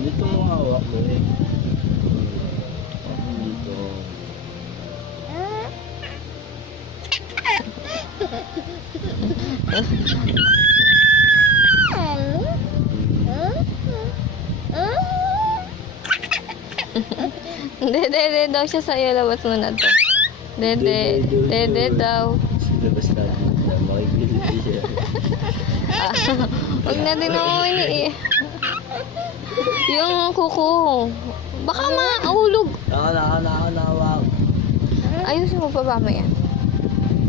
Dito mo hawak mo eh. Dito. Dede daw siya sa'yo. Labas mo na to. Dede daw. Labas na. Makikiliti siya. Huwag na din ako yung kuko. Baka mahulog. Nakawak. Ayusin mo pa ba yan?